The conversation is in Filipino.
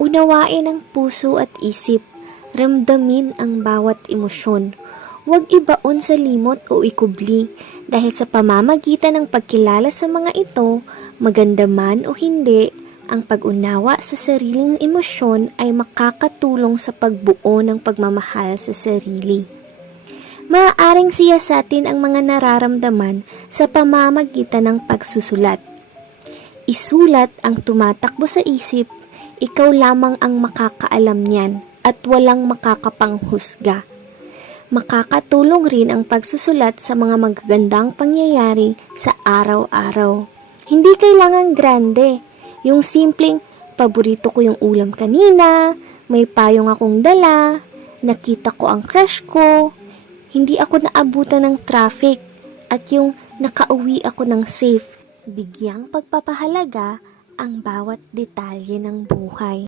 Unawain ang puso at isip. Ramdamin ang bawat emosyon. Huwag ibaon sa limot o ikubli dahil sa pamamagitan ng pagkilala sa mga ito, maganda man o hindi, ang pag-unawa sa sariling emosyon ay makakatulong sa pagbuo ng pagmamahal sa sarili. Maaaring siyasatin ang mga nararamdaman sa pamamagitan ng pagsusulat. Isulat ang tumatakbo sa isip, ikaw lamang ang makakaalam niyan at walang makakapanghusga. Makakatulong rin ang pagsusulat sa mga magagandang pangyayari sa araw-araw. Hindi kailangang grande. Yung simpleng, paborito ko yung ulam kanina, may payong akong dala, nakita ko ang crush ko, hindi ako naabutan ng traffic, at yung nakauwi ako ng safe. Bigyang pagpapahalaga ang bawat detalye ng buhay.